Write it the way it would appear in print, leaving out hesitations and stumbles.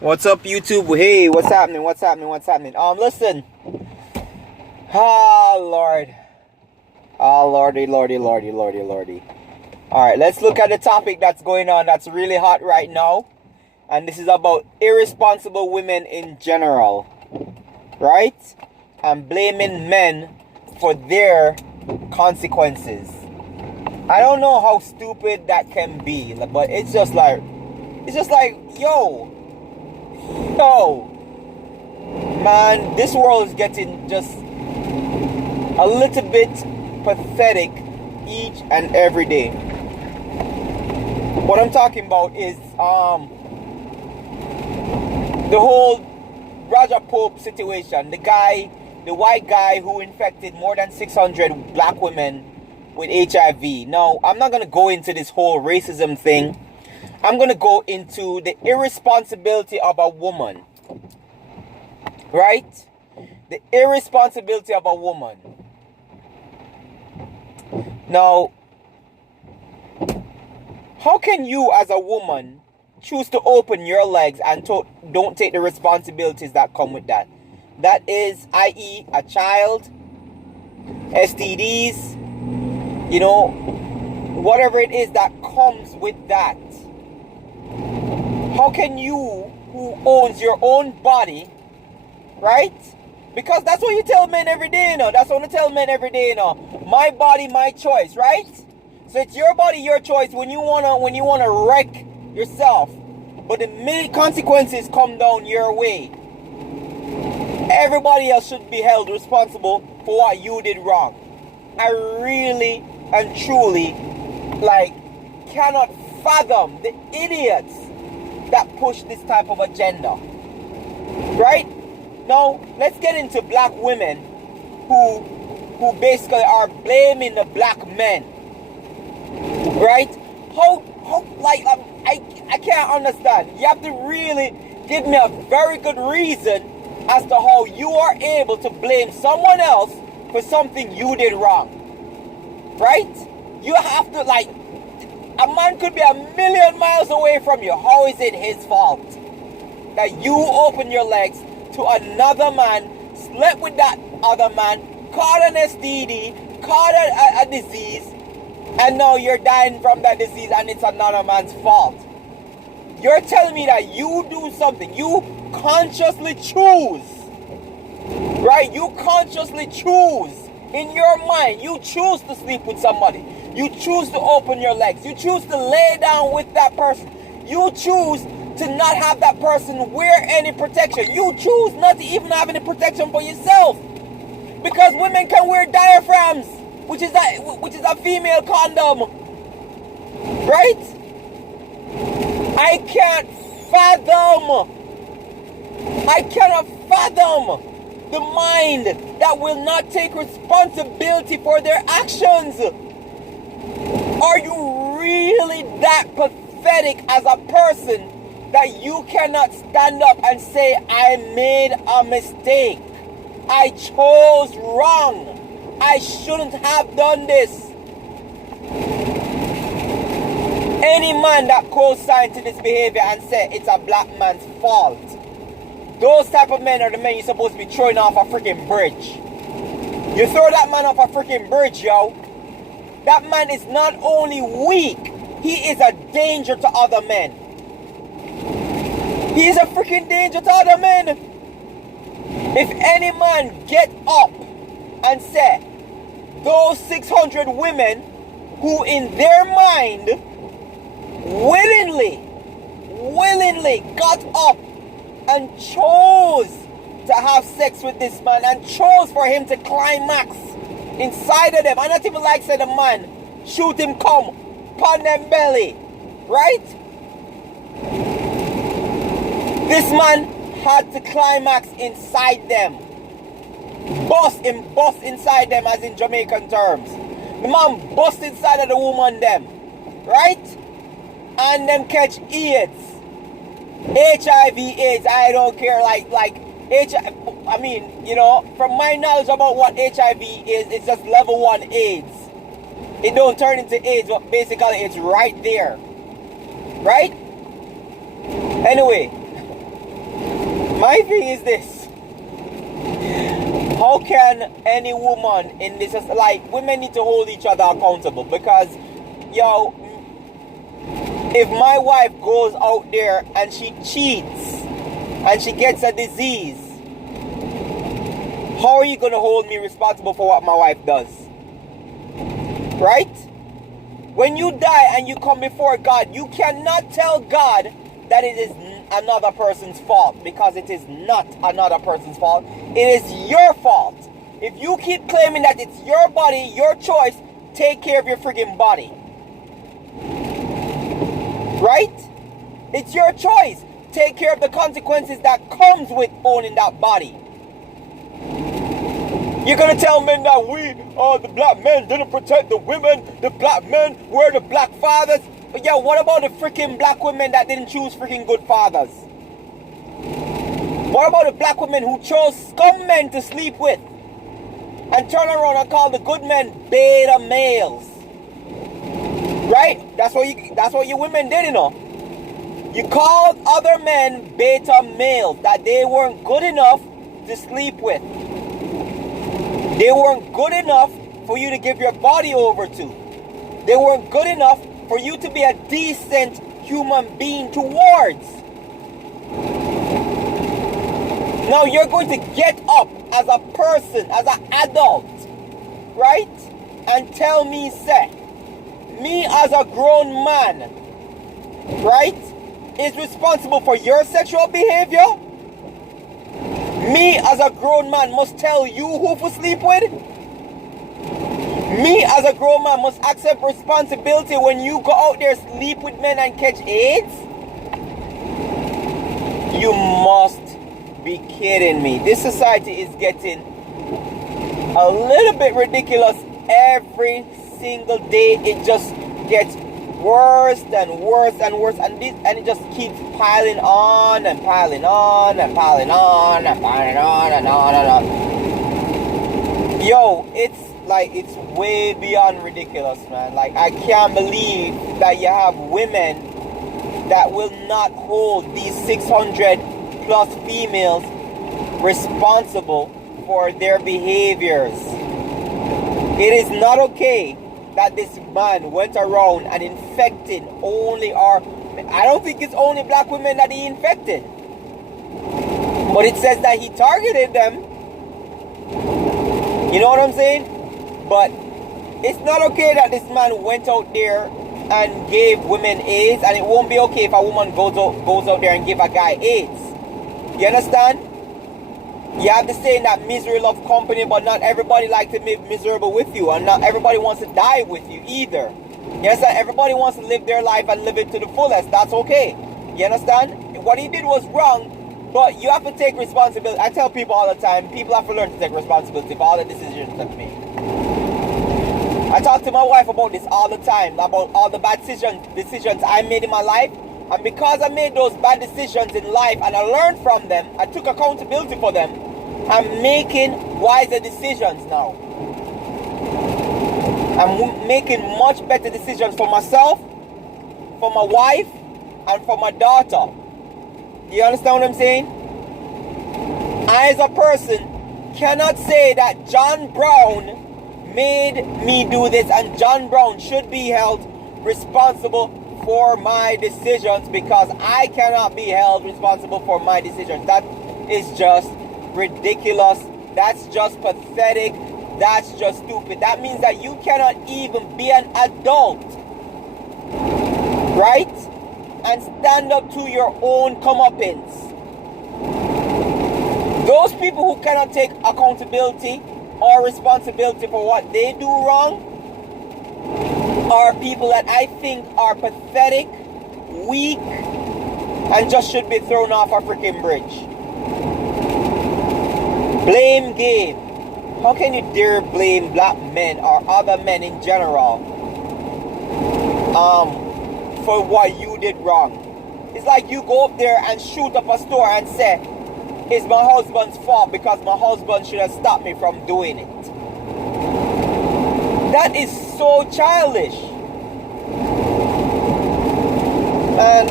What's up, YouTube? Hey, what's happening? What's happening? What's happening? Listen. Oh, Lord. Oh, Lordy, Lordy, Lordy, Lordy, Lordy. All right, let's look at the topic that's going on that's really hot right now. And this is about irresponsible women in general. Right? And blaming men for their consequences. I don't know how stupid that can be, but it's just like, yo, man, this world is getting just a little bit pathetic each and every day. What I'm talking about is the whole Roger Pope situation. The white guy who infected more than 600 black women with HIV. Now, I'm not going to go into this whole racism thing. I'm going to go into the irresponsibility of a woman. Right? The irresponsibility of a woman. Now, how can you as a woman choose to open your legs and don't take the responsibilities that come with that? That is, i.e., a child, STDs, whatever it is that comes with that. How can you, who owns your own body, right? Because that's what you tell men every day, That's what I tell men every day, My body, my choice, right? So it's your body, your choice when you wanna wreck yourself. But the minute consequences come down your way, everybody else should be held responsible for what you did wrong. I really and truly, cannot fathom the idiots that push this type of agenda. Right? Now, let's get into black women who basically are blaming the black men. Right? I can't understand. You have to really give me a very good reason as to how you are able to blame someone else for something you did wrong. Right? You have to, a man could be 1,000,000 miles away from you. How is it his fault that you open your legs to another man, slept with that other man, caught an STD, caught a disease, and now you're dying from that disease and it's another man's fault? You're telling me that you do something, you consciously choose, right? You consciously choose in your mind, you choose to sleep with somebody, you choose to open your legs, you choose to lay down with that person, you choose to not have that person wear any protection, you choose not to even have any protection for yourself, because women can wear diaphragms, which is a female condom, right? I cannot fathom the mind that will not take responsibility for their actions. Are you really that pathetic as a person that you cannot stand up and say, I made a mistake, I chose wrong, I shouldn't have done this? Any man that co-signs to this behavior and say it's a black man's fault, those type of men are the men you're supposed to be throwing off a freaking bridge. You throw that man off a freaking bridge, yo. That man is not only weak, he is a danger to other men. He is a freaking danger to other men. If any man get up and say, those 600 women who in their mind willingly got up and chose to have sex with this man and chose for him to climax inside of them, and not even say the man shoot him come upon them belly, right? This man had to climax inside them, bust inside them, as in Jamaican terms. The man bust inside of the woman them, right? And them catch AIDS, HIV, AIDS. I don't care, from my knowledge about what HIV is, it's just level 1 AIDS. It don't turn into AIDS, but basically it's right there, right? Anyway, My thing is this. How can any woman in this, like, women need to hold each other accountable, because, yo, if my wife goes out there and she cheats and she gets a disease, how are you going to hold me responsible for what my wife does? Right? When you die and you come before God, you cannot tell God that it is another person's fault, because it is not another person's fault. It is your fault. If you keep claiming that it's your body, your choice, take care of your friggin' body. Right? It's your choice. Take care of the consequences that comes with owning that body. You're gonna tell men that the black men didn't protect the women, the black men were the black fathers. But yeah, what about the freaking black women that didn't choose freaking good fathers? What about the black women who chose scum men to sleep with and turn around and call the good men beta males? Right? That's what you women did, you know. You called other men beta males, that they weren't good enough to sleep with. They weren't good enough for you to give your body over to. They weren't good enough for you to be a decent human being towards. Now you're going to get up as a person, as an adult, right? And tell me, say, me as a grown man, right, is responsible for your sexual behavior? Me as a grown man must tell you who to sleep with? Me as a grown man must accept responsibility when you go out there, sleep with men and catch AIDS? You must be kidding me. This society is getting a little bit ridiculous every single day. It just gets worse and worse and worse, and it just keeps piling on and piling on and piling on and piling on and on and on. Yo, it's like, it's way beyond ridiculous, man. Like, I can't believe that you have women that will not hold these 600 plus females responsible for their behaviors. It is not okay that this man went around and infected I don't think it's only black women that he infected, but it says that he targeted them. You know what I'm saying? But it's not okay that this man went out there and gave women AIDS, and it won't be okay if a woman goes out there and give a guy AIDS. You understand? You have the saying that misery loves company, but not everybody likes to be miserable with you, and not everybody wants to die with you either. You understand? Everybody wants to live their life and live it to the fullest. That's okay. You understand? What he did was wrong, but you have to take responsibility. I tell people all the time, people have to learn to take responsibility for all the decisions they've made. I talk to my wife about this all the time, about all the bad decisions I made in my life. And because I made those bad decisions in life and I learned from them, I took accountability for them, I'm making wiser decisions now. I'm making much better decisions for myself, for my wife, and for my daughter. You understand what I'm saying? I, as a person, cannot say that John Brown made me do this and John Brown should be held responsible for my decisions, because I cannot be held responsible for my decisions. That is just ridiculous. That's just pathetic. That's just stupid. That means that you cannot even be an adult, right? And stand up to your own comeuppance. Those people who cannot take accountability or responsibility for what they do wrong are people that I think are pathetic, weak, and just should be thrown off a freaking bridge. Blame game. How can you dare blame black men or other men in general for what you did wrong? It's like you go up there and shoot up a store and say, it's my husband's fault because my husband should have stopped me from doing it. That is so childish. And